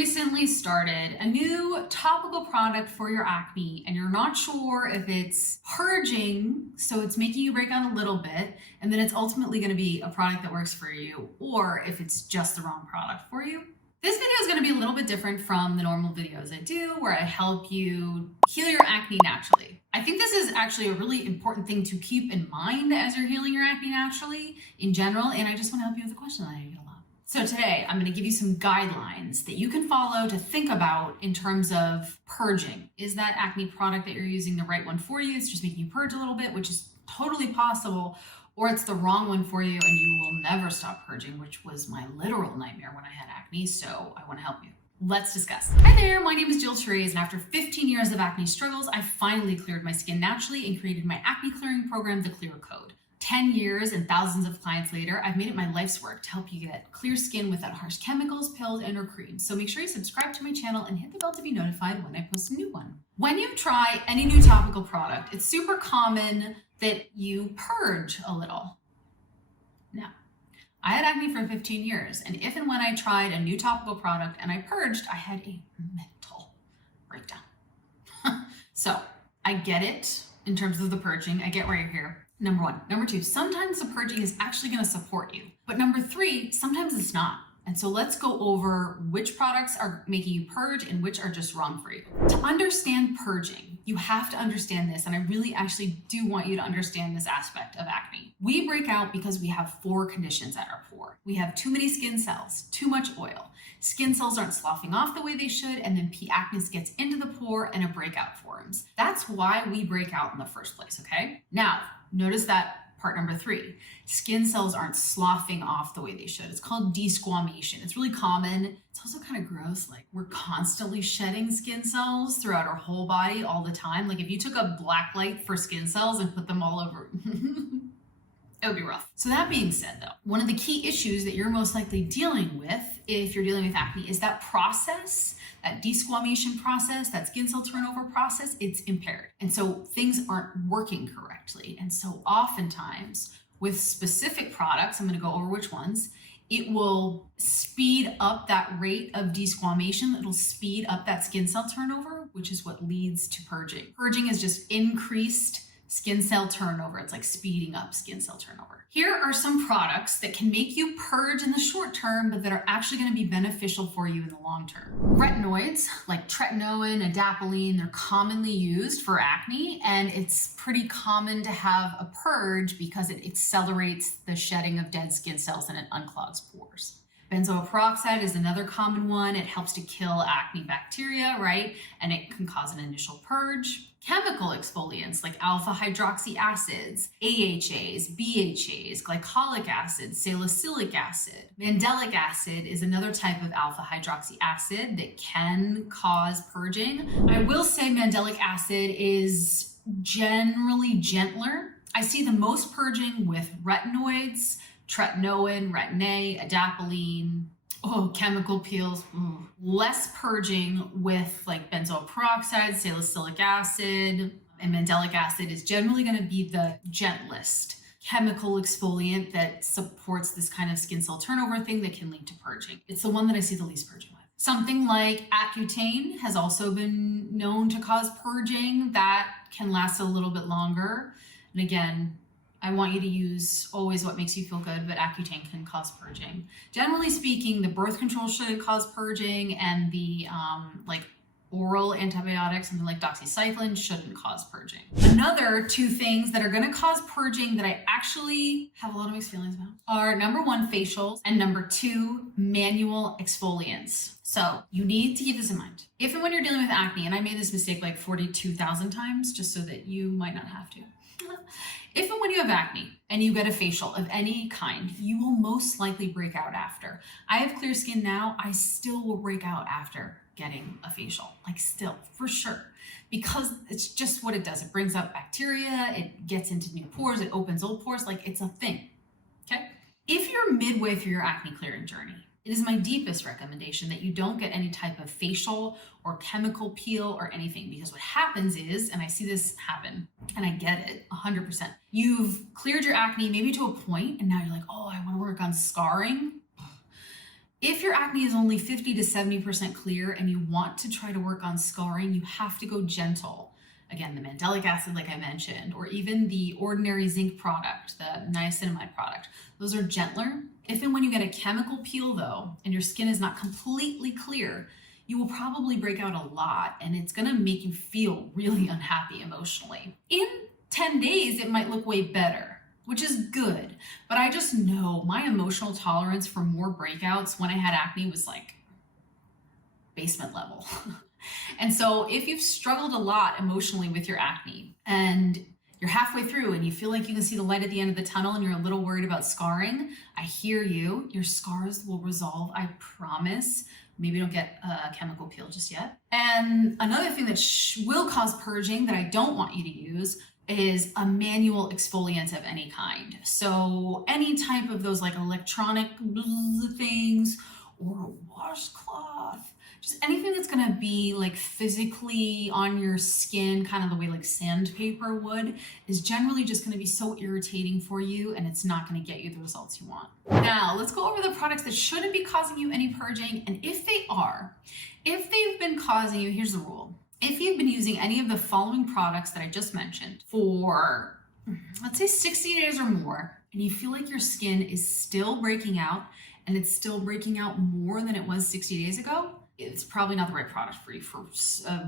recently started a new topical product for your acne and you're not sure if it's purging, so it's making you break out a little bit, and then it's ultimately going to be a product that works for you, or if it's just the wrong product for you. This video is going to be a little bit different from the normal videos I do where I help you heal your acne naturally. I think this is actually a really important thing to keep in mind as you're healing your acne naturally in general, and I just want to help you with a question that I get a lot. So today I'm going to give you some guidelines that you can follow to think about in terms of purging. Is that acne product that you're using the right one for you? It's just making you purge a little bit, which is totally possible, or it's the wrong one for you and you will never stop purging, which was my literal nightmare when I had acne, so I want to help you. Let's discuss. Hi there, my name is Therese, and after 15 years of acne struggles, I finally cleared my skin naturally and created my acne clearing program, The Clear Code. 10 years and thousands of clients later, I've made it my life's work to help you get clear skin without harsh chemicals, pills, and or creams. So make sure you subscribe to my channel and hit the bell to be notified when I post a new one. When you try any new topical product, it's super common that you purge a little. Now, I had acne for 15 years, and if and when I tried a new topical product and I purged, I had a mental breakdown. So I get it in terms of the purging. I get why you're here. Number one. Number two, sometimes the purging is actually going to support you. But number three, sometimes it's not. And so let's go over which products are making you purge and which are just wrong for you. To understand purging, you have to understand this, and I really actually do want you to understand this aspect of acne. We break out because we have 4 conditions at our pore. We have too many skin cells, too much oil, skin cells aren't sloughing off the way they should, and then P. acnes gets into the pore and a breakout forms. That's why we break out in the first place, okay? Now, notice that part number 3, skin cells aren't sloughing off the way they should. It's called desquamation. It's really common. It's also kind of gross. Like, we're constantly shedding skin cells throughout our whole body all the time. Like, if you took a black light for skin cells and put them all over, it would be rough. So that being said though, one of the key issues that you're most likely dealing with if you're dealing with acne is that process, that desquamation process, that skin cell turnover process, it's impaired. And so things aren't working correctly. And so oftentimes with specific products, I'm going to go over which ones, it will speed up that rate of desquamation. It'll speed up that skin cell turnover, which is what leads to purging. Purging is just increased skin cell turnover. It's like speeding up skin cell turnover. Here are some products that can make you purge in the short term, but that are actually going to be beneficial for you in the long term. Retinoids like tretinoin, adapalene, they're commonly used for acne, and it's pretty common to have a purge because it accelerates the shedding of dead skin cells and it unclogs pores. Benzoyl peroxide is another common one. It helps to kill acne bacteria, right? And it can cause an initial purge. Chemical exfoliants like alpha hydroxy acids, AHAs, BHAs, glycolic acid, salicylic acid. Mandelic acid is another type of alpha hydroxy acid that can cause purging. I will say mandelic acid is generally gentler. I see the most purging with retinoids, tretinoin, retin-A, adapalene, chemical peels. Less purging with like benzoyl peroxide, salicylic acid, and mandelic acid is generally going to be the gentlest chemical exfoliant that supports this kind of skin cell turnover thing that can lead to purging. It's the one that I see the least purging with. Something like Accutane has also been known to cause purging. That can last a little bit longer. And again, I want you to use always what makes you feel good, but Accutane can cause purging. Generally speaking, the birth control shouldn't cause purging, and the like oral antibiotics, something like doxycycline, shouldn't cause purging. Another 2 things that are going to cause purging that I actually have a lot of mixed feelings about are number 1, facials, and number 2, manual exfoliants. So you need to keep this in mind. If and when you're dealing with acne, and I made this mistake like 42,000 times just so that you might not have to. If and when you have acne and you get a facial of any kind, you will most likely break out after. I have clear skin now. I still will break out after getting a facial, like still, for sure, because it's just what it does. It brings up bacteria, it gets into new pores, it opens old pores, like it's a thing, okay? If you're midway through your acne clearing journey, it is my deepest recommendation that you don't get any type of facial or chemical peel or anything, because what happens is, and I see this happen, and I get it 100%, you've cleared your acne maybe to a point, and now you're like, oh, I want to work on scarring. If your acne is only 50 to 70% clear and you want to try to work on scarring, you have to go gentle. Again, the mandelic acid, like I mentioned, or even the ordinary zinc product, the niacinamide product, those are gentler. If and when you get a chemical peel though, and your skin is not completely clear, you will probably break out a lot and it's gonna make you feel really unhappy emotionally. In 10 days, it might look way better, which is good. But I just know my emotional tolerance for more breakouts when I had acne was like basement level. And so if you've struggled a lot emotionally with your acne and you're halfway through and you feel like you can see the light at the end of the tunnel and you're a little worried about scarring, I hear you. Your scars will resolve, I promise. Maybe don't get a chemical peel just yet. And another thing that will cause purging that I don't want you to use is a manual exfoliant of any kind. So any type of those like electronic things or a washcloth, just anything that's gonna be like physically on your skin, kind of the way like sandpaper would, is generally just gonna be so irritating for you and it's not gonna get you the results you want. Now, let's go over the products that shouldn't be causing you any purging, and if they are, if they've been causing you, here's the rule. If you've been using any of the following products that I just mentioned for, let's say 60 days or more, and you feel like your skin is still breaking out and it's still breaking out more than it was 60 days ago, it's probably not the right product for you for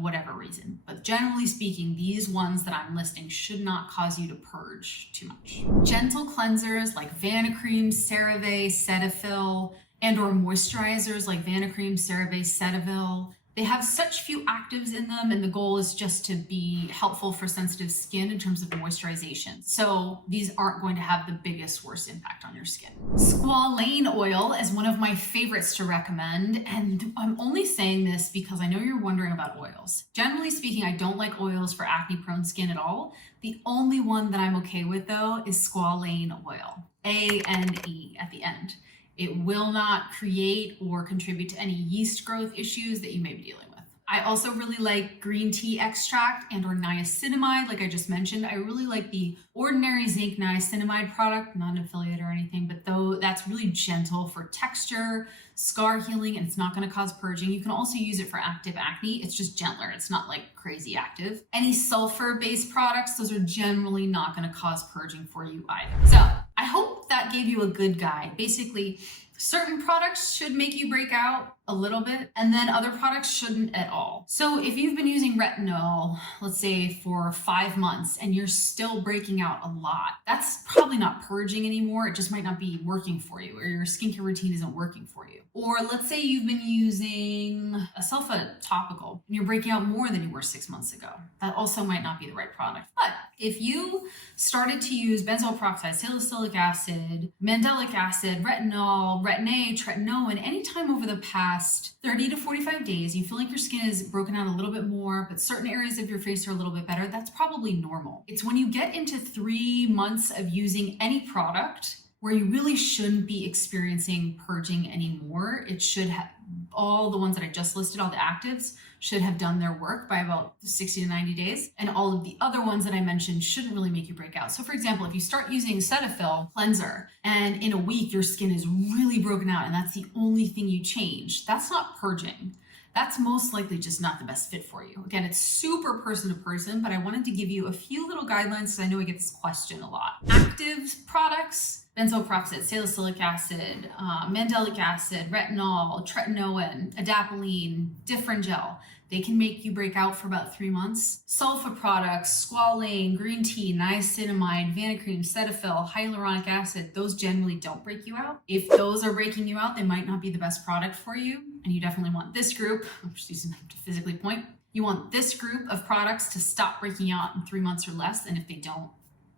whatever reason. But generally speaking, these ones that I'm listing should not cause you to purge too much. Gentle cleansers like Vanicream, CeraVe, Cetaphil, and or moisturizers like Vanicream, CeraVe, Cetaphil. They have such few actives in them, and the goal is just to be helpful for sensitive skin in terms of moisturization. So these aren't going to have the biggest, worst impact on your skin. Squalane oil is one of my favorites to recommend, and I'm only saying this because I know you're wondering about oils. Generally speaking, I don't like oils for acne-prone skin at all. The only one that I'm okay with though is squalane oil, A-N-E at the end. It will not create or contribute to any yeast growth issues that you may be dealing with. I also really like green tea extract and or niacinamide, like I just mentioned. I really like the ordinary zinc niacinamide product, not an affiliate or anything, but though that's really gentle for texture, scar healing, and it's not gonna cause purging. You can also use it for active acne. It's just gentler. It's not like crazy active. Any sulfur-based products, those are generally not gonna cause purging for you either. So I hope that gave you a good guide. Basically, certain products should make you break out a little bit, and then other products shouldn't at all. So if you've been using retinol, let's say for 5 months, and you're still breaking out a lot, that's probably not purging anymore. It just might not be working for you, or your skincare routine isn't working for you. Or let's say you've been using a sulfa topical, and you're breaking out more than you were 6 months ago. That also might not be the right product. But if you started to use benzoyl peroxide, salicylic acid, mandelic acid, retinol, retin-A, tretinoin, anytime over the past 30 to 45 days, you feel like your skin is broken out a little bit more, but certain areas of your face are a little bit better, that's probably normal. It's when you get into 3 months of using any product where you really shouldn't be experiencing purging anymore. It should have, all the ones that I just listed, all the actives, should have done their work by about 60 to 90 days. And all of the other ones that I mentioned shouldn't really make you break out. So for example, if you start using Cetaphil cleanser and in a week your skin is really broken out and that's the only thing you change, that's not purging. That's most likely just not the best fit for you. Again, it's super person to person, but I wanted to give you a few little guidelines because I know I get this question a lot. Active products, benzoyl peroxide, salicylic acid, mandelic acid, retinol, tretinoin, adapalene, Differengel. They can make you break out for about 3 months. Sulfa products, squalane, green tea, niacinamide, Vanicream, Cetaphil, hyaluronic acid, those generally don't break you out. If those are breaking you out, they might not be the best product for you. And you definitely want this group, I'm just using them to physically point. You want this group of products to stop breaking out in 3 months or less. And if they don't,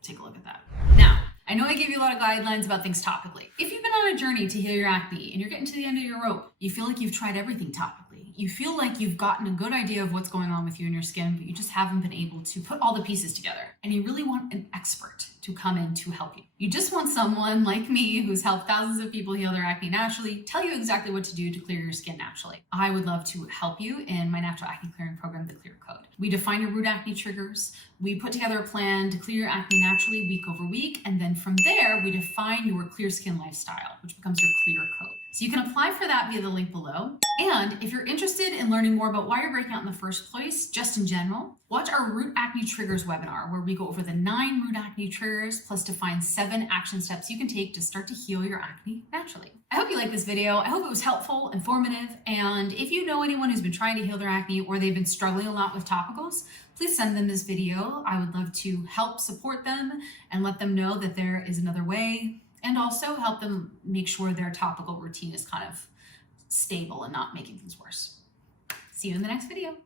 take a look at that. Now, I know I gave you a lot of guidelines about things topically. If you've been on a journey to heal your acne and you're getting to the end of your rope, you feel like you've tried everything topically. You feel like you've gotten a good idea of what's going on with you and your skin, but you just haven't been able to put all the pieces together. And you really want an expert to come in to help you. You just want someone like me who's helped thousands of people heal their acne naturally, tell you exactly what to do to clear your skin naturally. I would love to help you in my natural acne clearing program, The Clear Code. We define your root acne triggers. We put together a plan to clear your acne naturally week over week. And then from there, we define your clear skin lifestyle, which becomes your Clear Code. So you can apply for that via the link below. And if you're interested in learning more about why you're breaking out in the first place, just in general, watch our Root Acne Triggers webinar, where we go over the 9 root acne triggers, plus define 7 action steps you can take to start to heal your acne naturally. I hope you liked this video. I hope it was helpful, informative, and if you know anyone who's been trying to heal their acne or they've been struggling a lot with topicals, please send them this video. I would love to help support them and let them know that there is another way, and also help them make sure their topical routine is kind of stable and not making things worse. See you in the next video.